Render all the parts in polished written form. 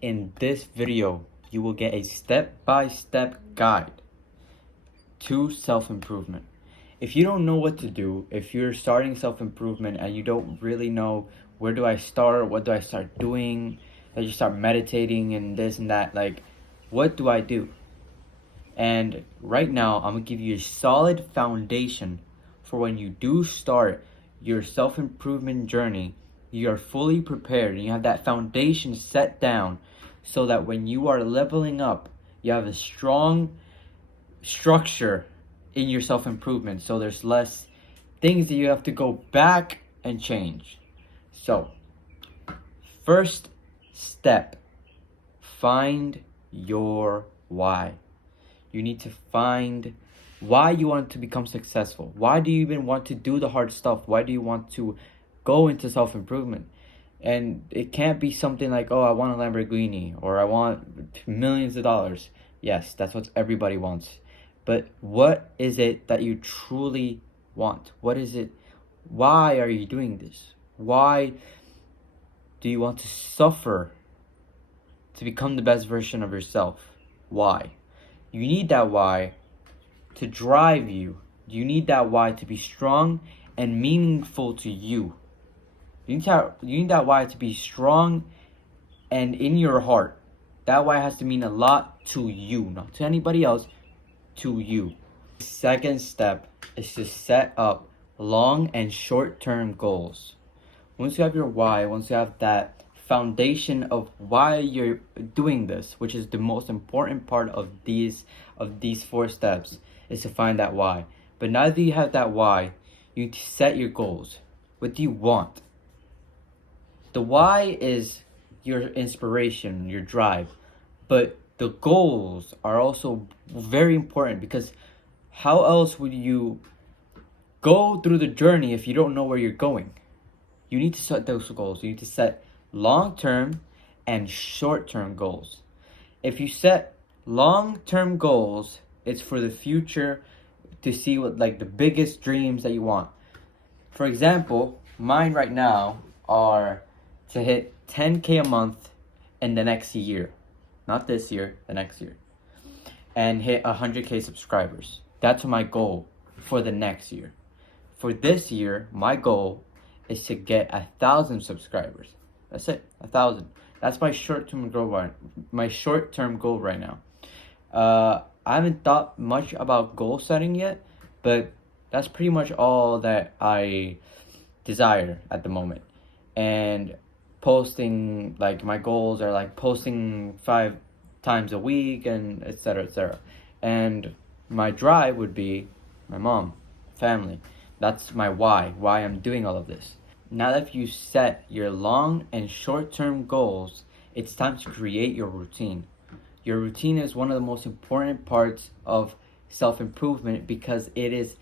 In this video, you will get a step-by-step guide to self-improvement. If you don't know what to do, if you're starting self-improvement and you don't really know where do I start, what do I start doing, that you start meditating and this and that, like, what do I do? And right now, I'm gonna give you a solid foundation for when you do start your self-improvement journey. You are fully prepared and you have that foundation set down so that when you are leveling up, you have a strong structure in your self-improvement, so there's less things that you have to go back and change. So, first step, find your why. You need to find why you want to become successful. Why do you even want to do the hard stuff? Why do you want to go into self-improvement? And it can't be something like, oh, I want a Lamborghini or I want millions of dollars. Yes, that's what everybody wants. But what is it that you truly want? What is it? Why are you doing this? Why do you want to suffer to become the best version of yourself? Why? You need that why to drive you. You need that why to be strong and meaningful to you. You need that why to be strong and in your heart. That why has to mean a lot to you, not to anybody else, to you. Second step is to set up long and short-term goals. Once you have your why, once you have that foundation of why you're doing this, which is the most important part of these 4 steps, is to find that why. But now that you have that why, you need to set your goals. What do you want? The why is your inspiration, your drive, but the goals are also very important, because how else would you go through the journey if you don't know where you're going? You need to set those goals. You need to set long-term and short-term goals. If you set long-term goals, it's for the future, to see what, like, the biggest dreams that you want. For example, mine right now are to hit 10K a month in the next year. Not this year, the next year. And hit 100K subscribers. That's my goal for the next year. For this year, my goal is to get 1,000 subscribers. That's it, 1,000. That's my short-term goal right now. I haven't thought much about goal setting yet, but that's pretty much all that I desire at the moment. And posting, like, my goals are like posting 5 times a week and etc., etc. And my drive would be my mom, family. That's my why I'm doing all of this. Now that you set your long and short-term goals, it's time to create your routine. Your routine is one of the most important parts of self-improvement, because it is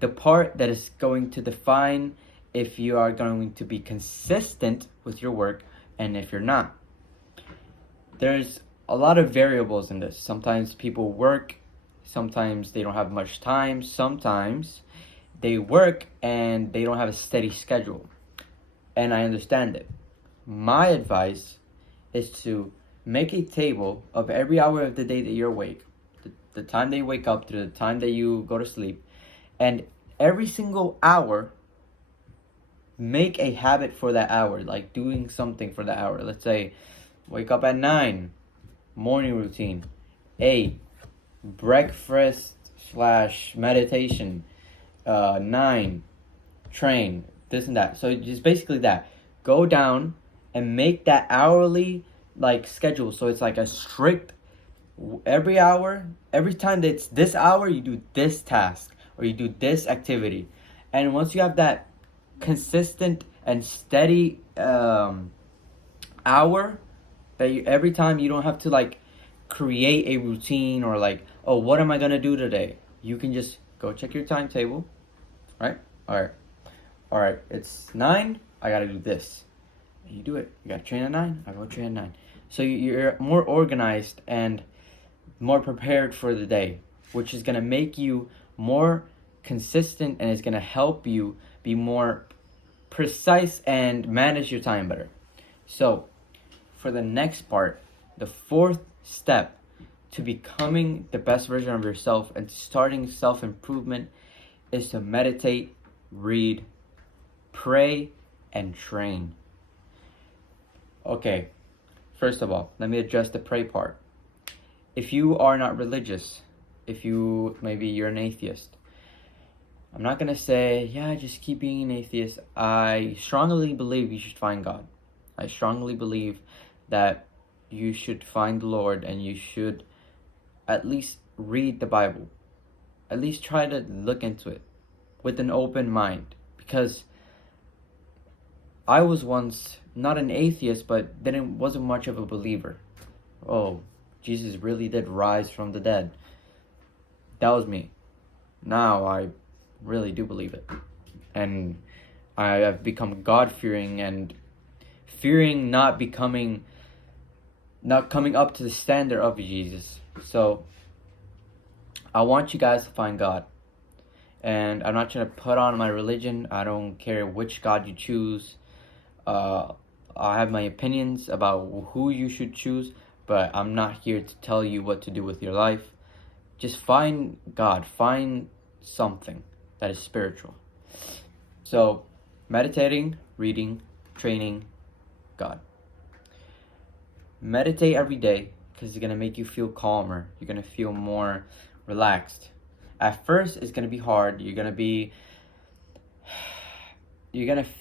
the part that is going to define if you are going to be consistent with your work and if you're not. There's a lot of variables in this. Sometimes people work, sometimes they don't have much time, sometimes they work and they don't have a steady schedule. And I understand it. My advice is to make a table of every hour of the day that you're awake, the time that you wake up to the time that you go to sleep, and every single hour, make a habit for that hour, like doing something for that hour. Let's say, wake up at 9, morning routine. 8, breakfast / meditation. 9, train, this and that. So just basically that. Go down and make that hourly, like, schedule. So it's like a strict, every hour, every time that it's this hour, you do this task or you do this activity. And once you have that consistent and steady hour, that you, every time, you don't have to, like, create a routine or like, oh, what am I gonna do today? You can just go check your timetable, right? All right, it's 9, I gotta do this. And you do it. You gotta train at 9, I go train at 9. So you're more organized and more prepared for the day, which is gonna make you more consistent and is gonna help you be more precise and manage your time better. So for the next part, The fourth step to becoming the best version of yourself and starting self-improvement is to meditate, read, pray, and train. Okay, first of all, let me address the pray part. If you are not religious, if maybe you're an atheist, I'm not gonna say, yeah, just keep being an atheist. I strongly believe you should find God. I strongly believe that you should find the Lord and you should at least read the Bible. At least try to look into it with an open mind. Because I was once not an atheist, but then wasn't much of a believer. Oh, Jesus really did rise from the dead. That was me. Now I really do believe it. And I have become God-fearing and fearing not coming up to the standard of Jesus. So I want you guys to find God. And I'm not trying to put on my religion. I don't care which God you choose. I have my opinions about who you should choose, but I'm not here to tell you what to do with your life. Just find God. Find something that is spiritual. So, meditating, reading, training, God. Meditate every day because it's going to make you feel calmer. You're going to feel more relaxed. At first, it's going to be hard. You're going to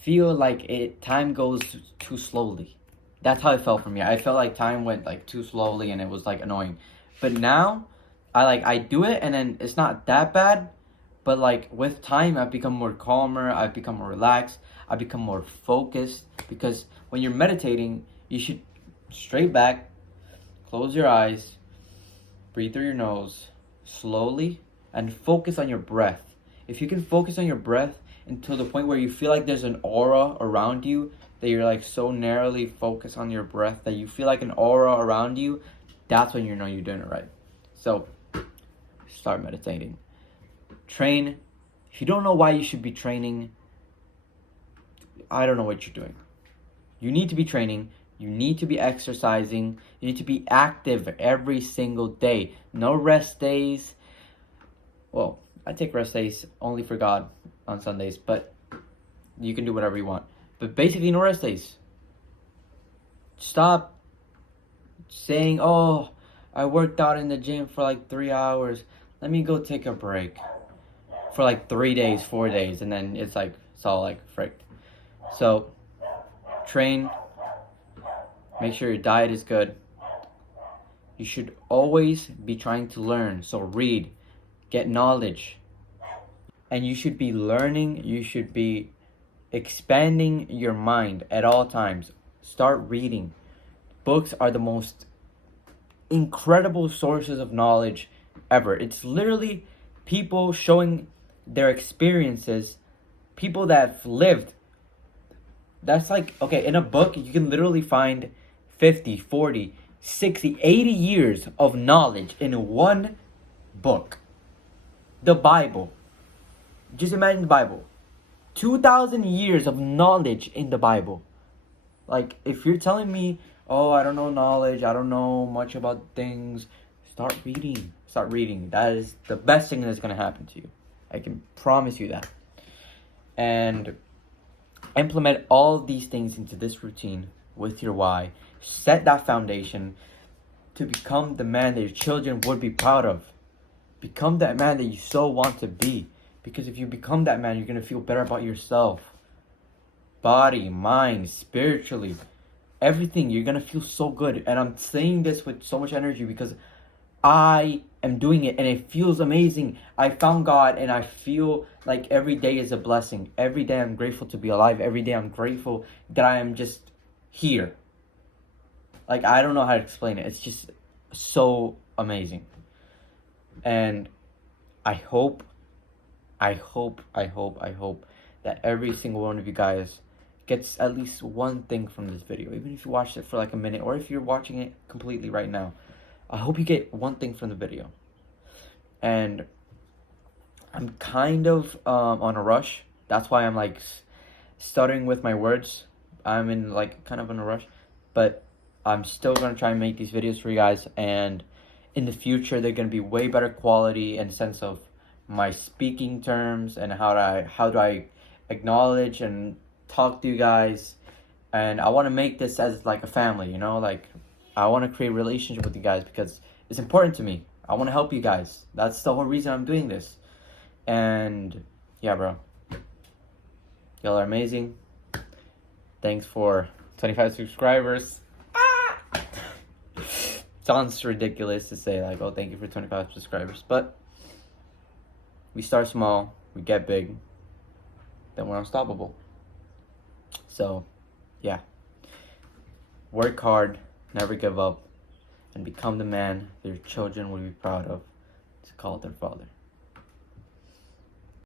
feel like time goes too slowly. That's how it felt for me. I felt like time went like too slowly and it was like annoying. But now I do it and then it's not that bad. But like with time, I've become more calmer. I've become more relaxed. I've become more focused. Because when you're meditating, you should straight back, close your eyes, breathe through your nose slowly, and focus on your breath. If you can focus on your breath until the point where you feel like there's an aura around you, that you're like so narrowly focused on your breath that you feel like an aura around you, that's when you know you're doing it right. So start meditating. Train. If you don't know why you should be training, I don't know what you're doing. You need to be training. You need to be exercising. You need to be active every single day. No rest days. Well, I take rest days only for God on Sundays, but you can do whatever you want. But basically, no rest days. Stop saying, oh, I worked out in the gym for like 3 hours. Let me go take a break for like 3 days, 4 days, and then it's all like fricked. So, train. Make sure your diet is good. You should always be trying to learn. So read, get knowledge. And you should be learning. You should be expanding your mind at all times. Start reading. Books are the most incredible sources of knowledge ever. It's literally people showing their experiences, people that have lived. That's like, okay, in a book, you can literally find 50, 40, 60, 80 years of knowledge in one book. The Bible. Just imagine the Bible. 2,000 years of knowledge in the Bible. Like, if you're telling me, oh, I don't know knowledge, I don't know much about things, start reading. Start reading. That is the best thing that's going to happen to you. I can promise you that. And implement all of these things into this routine with your why. Set that foundation to become the man that your children would be proud of. Become that man that you so want to be. Because if you become that man, you're going to feel better about yourself. Body, mind, spiritually, everything. You're going to feel so good. And I'm saying this with so much energy because I am doing it and it feels amazing. I found God and I feel like every day is a blessing. Every day I'm grateful to be alive. Every day I'm grateful that I am just here. Like, I don't know how to explain it. It's just so amazing. And I hope that every single one of you guys gets at least one thing from this video. Even if you watched it for like a minute or if you're watching it completely right now. I hope you get one thing from the video. And I'm kind of on a rush. That's why I'm like stuttering with my words. I'm in like kind of in a rush. But I'm still going to try and make these videos for you guys, and in the future they're going to be way better quality in the sense of my speaking terms and how do I acknowledge and talk to you guys. And I want to make this as like a family, you know, like I want to create a relationship with you guys because it's important to me. I want to help you guys. That's the whole reason I'm doing this. And yeah, bro, y'all are amazing. Thanks for 25 subscribers. Sounds ridiculous to say like, oh, thank you for 25 subscribers, but we start small, we get big, then we're unstoppable. So yeah, work hard, never give up, and become the man that your children will be proud of to call their father.